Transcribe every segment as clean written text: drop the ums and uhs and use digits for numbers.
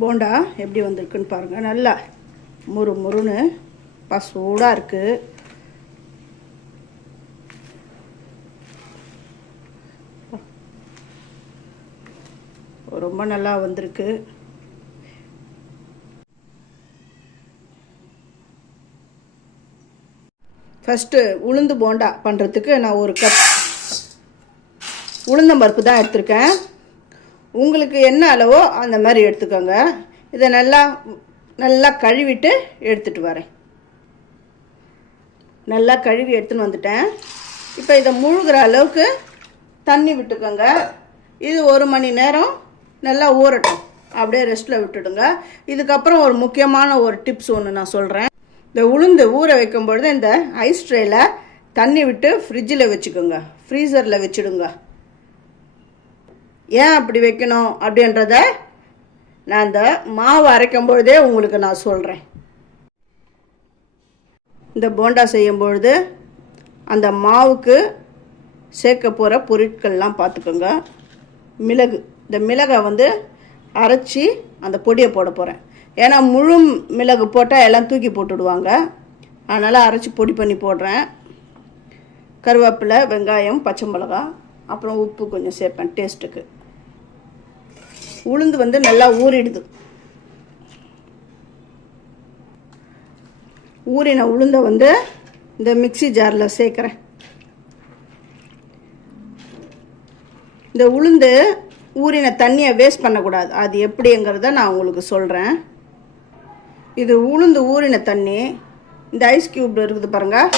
போண்டா எப்படி வந்திருக்குன்னு பாருங்கள். நல்லா முறு முறுன்னு சூடாக இருக்குது. ரொம்ப நல்லா வந்திருக்கு. ஃபஸ்ட்டு உளுந்து போண்டா பண்ணுறதுக்கு நான் ஒரு கப் உளுந்தம்பருப்பு தான் எடுத்திருக்கேன். உங்களுக்கு என்ன அளவோ அந்த மாதிரி எடுத்துக்கோங்க. இதை நல்லா கழுவிட்டு எடுத்துகிட்டு வரேன். நல்லா கழுவி எடுத்துன்னு வந்துட்டேன். இப்போ இதை முழுகிற அளவுக்கு தண்ணி விட்டுக்கோங்க. இது 1 மணி நேரம் நல்லா ஊறட்டும். அப்படியே ரெஸ்ட்டில் விட்டுடுங்க. இதுக்கப்புறம் ஒரு முக்கியமான ஒரு டிப்ஸ் ஒன்று நான் சொல்கிறேன். இந்த உளுந்து ஊற வைக்கும் பொழுது இந்த ஐஸ் ட்ரேயில் தண்ணி விட்டு ஃப்ரிட்ஜில் வச்சுக்கோங்க, ஃப்ரீசரில் வச்சுடுங்க. ஏன் அப்படி வைக்கணும் அப்படின்றத நான் இந்த மாவு அரைக்கும் பொழுதே உங்களுக்கு நான் சொல்கிறேன். இந்த போண்டா செய்யும் பொழுது அந்த மாவுக்கு சேர்க்க போகிற பொருட்கள்லாம் பார்த்துக்கோங்க. மிளகு, இந்த மிளகை அரைச்சி அந்த பொடியை போட போகிறேன். ஏன்னா முழு மிளகு போட்டால் எல்லாம் தூக்கி போட்டுடுவாங்க. அதனால் அரைச்சி பொடி பண்ணி போடுறேன். கருவேப்பிலை, வெங்காயம், பச்சை மிளகாய், அப்புறம் உப்பு கொஞ்சம் சேர்ப்பேன் டேஸ்ட்டுக்கு. உளுந்து நல்லா ஊறிடுது. ஊறின உளுந்தை இந்த மிக்ஸி ஜாரில் சேர்க்குறேன். இந்த உளுந்து ஊறின தண்ணியை வேஸ்ட் பண்ணக்கூடாது. அது எப்படிங்கிறத நான் உங்களுக்கு சொல்கிறேன். இது உளுந்து ஊறின தண்ணி. இந்த ஐஸ் க்யூப் இருக்குது பாருங்கள்,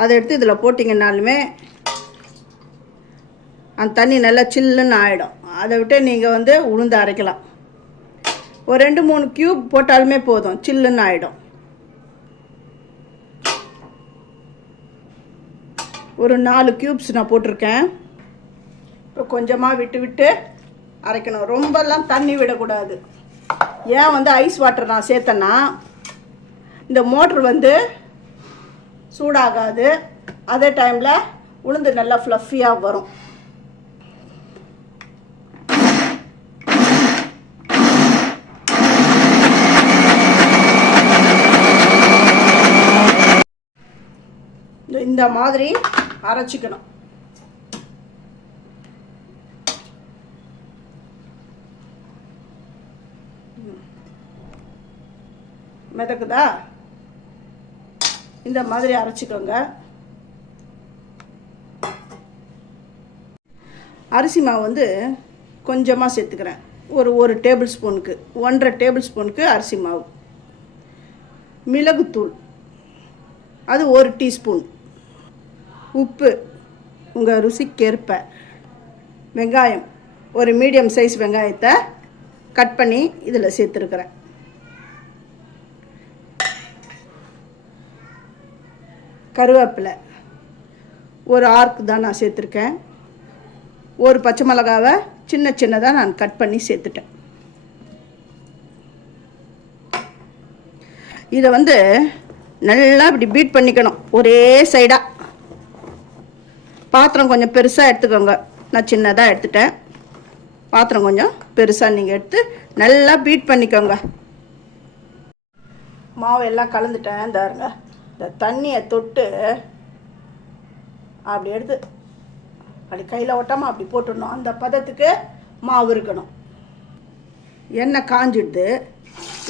அதை எடுத்து இதில் போட்டிங்கன்னாலுமே அந்த தண்ணி நல்லா சில்லுன்னு ஆகிடும். அதை விட்டு நீங்கள் உளுந்து அரைக்கலாம். ஒரு 2-3 க்யூப் போட்டாலுமே போதும், சில்லுன்னு ஆகிடும். ஒரு 4 க்யூப்ஸ் நான் போட்டிருக்கேன். இப்போ கொஞ்சமாக விட்டு விட்டு அரைக்கணும். ரொம்பலாம் தண்ணி விடக்கூடாது. ஏன் ஐஸ் வாட்டர் நான் சேர்த்தேன்னா இந்த மோட்ரு சூடாகாது. அதே டைமில் உளுந்து நல்லா ஃப்ளஃபியாக வரும். இந்த மாதிரி அரைச்சிக்கணும். மிதக்குதா? இந்த மாதிரி அரைச்சிக்கோங்க. அரிசி மாவு கொஞ்சமாக சேர்த்துக்கிறேன். ஒரு டேபிள் ஸ்பூனுக்கு 1.5 டேபிள் ஸ்பூனுக்கு அரிசி மாவு. மிளகுத்தூள் அது 1 டீஸ்பூன். உப்பு உங்கள் ருசிக்கேற்ப. வெங்காயம், ஒரு மீடியம் சைஸ் வெங்காயத்தை கட் பண்ணி இதில் சேர்த்துருக்குறேன். கருவேப்பிலை ஒரு ஆர்க்கு தான் நான் சேர்த்துருக்கேன். ஒரு பச்சை மிளகாவை சின்னதாக நான் கட் பண்ணி சேர்த்துட்டேன். இதை நல்லா இப்படி பீட் பண்ணிக்கணும் ஒரே சைடாக. பாத்திரம் கொஞ்சம் பெருசாக எடுத்துக்கோங்க. நான் சின்னதாக எடுத்துட்டேன். பாத்திரம் கொஞ்சம் பெருசாக நீங்கள் எடுத்து நல்லா பீட் பண்ணிக்கோங்க. மாவு எல்லாம் கலந்துட்டேன். இந்த தண்ணியை தொட்டு அப்படி எடுத்து அப்படி கையில் ஒட்டாமல் அப்படி போட்டுடணும். அந்த பதத்துக்கு மாவு இருக்கணும். எண்ணெய் காஞ்சிடுது.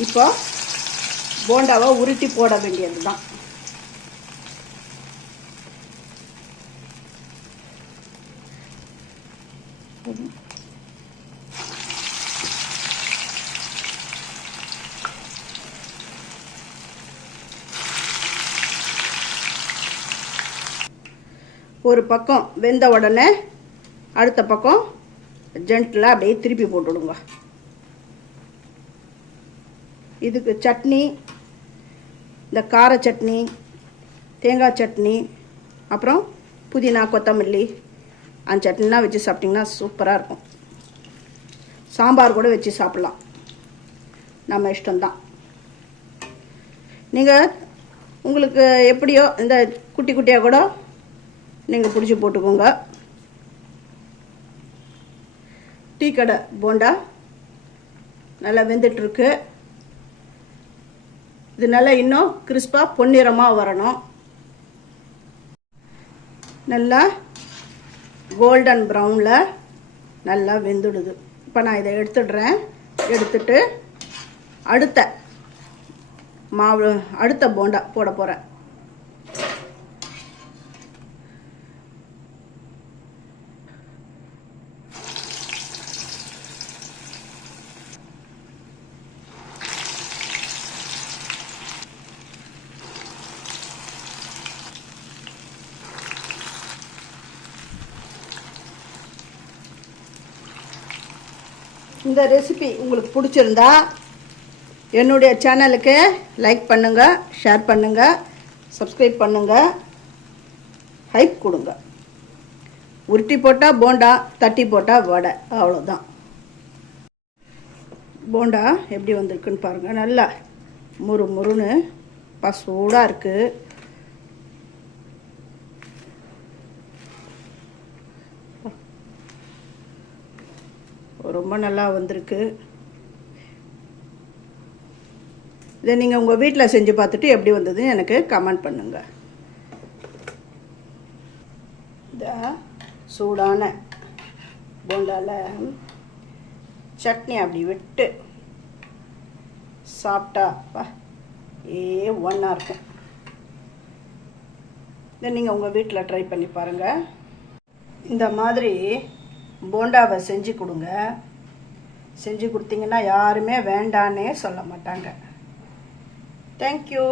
இப்போ போண்டாவை உருட்டி போட வேண்டியது தான். ஒரு பக்கம் வெந்த உடனே அடுத்த பக்கம் ஜென்டிலாக அப்படியே திருப்பி போட்டுவிடுங்க. இதுக்கு சட்னி, இந்த கார சட்னி, தேங்காய் சட்னி, அப்புறம் புதினா, கொத்தமல்லி அந்த சட்னிலாம் வச்சு சாப்பிட்டிங்கன்னா சூப்பராக இருக்கும். சாம்பார் கூட வச்சு சாப்பிட்லாம். நம்ம இஷ்டம்தான். நீங்கள் உங்களுக்கு எப்படியோ இந்த குட்டி குட்டியாக கூட நீங்கள் பிடிச்சி போட்டுக்கோங்க. டீ கடை போண்டா நல்லா வெந்துட்டுருக்கு. இது நல்லா இன்னும் கிறிஸ்பாக பொன்னிறமாக வரணும். நல்லா கோல்டன் ப்ரௌனில் நல்லா வெந்துடுது. இப்போ நான் இதை எடுத்துடுறேன். எடுத்துட்டு அடுத்த போண்டா போட போகிறேன். இந்த ரெசிபி உங்களுக்கு பிடிச்சிருந்தா என்னுடைய சேனலுக்கு லைக் பண்ணுங்கள், ஷேர் பண்ணுங்கள், சப்ஸ்கிரைப் பண்ணுங்கள், ஹைப் கொடுங்க. உருட்டி போட்டால் போண்டா, தட்டி போட்டால் வடை, அவ்வளோதான். போண்டா எப்படி வந்திருக்குன்னு பாருங்கள். நல்லா முறுமுறுன்னு சூடாக இருக்குது. ரொம்ப நல்லா வந்திருக்கு. இதை நீங்கள் உங்கள் வீட்டில் செஞ்சு பார்த்துட்டு எப்படி வந்ததுன்னு எனக்கு கமெண்ட் பண்ணுங்கள். இந்த சூடான போண்டாவில் சட்னி அப்படி விட்டு சாப்பிட்டா ஒன்றா இருக்கும். இதை நீங்கள் உங்கள் வீட்டில் ட்ரை பண்ணி பாருங்கள். இந்த மாதிரி போண்டாவை செஞ்சு கொடுங்க. செஞ்சு கொடுத்தீங்கன்னா யாருமே வேண்டான்னே சொல்ல மாட்டாங்க. தேங்க்யூ.